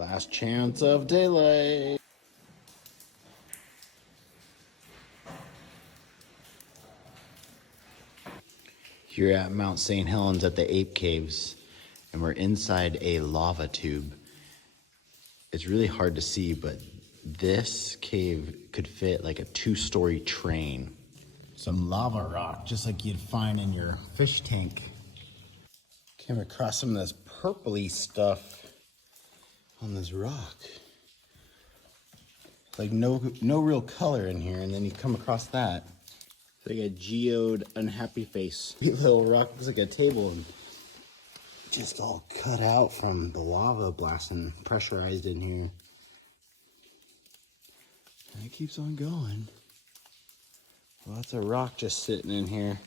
Last chance of daylight. Here at Mount St. Helens at the Ape Caves, and we're inside a lava tube. It's really hard to see, but this cave could fit like a 2-story train. Some lava rock, just like you'd find in your fish tank. Came across some of this purpley stuff on this rock. Like no real color in here, and then you come across that. It's like a geode unhappy face. Little rock looks like a table and just all cut out from the lava blasting, pressurized in here. And it keeps on going. Well, that's a rock just sitting in here.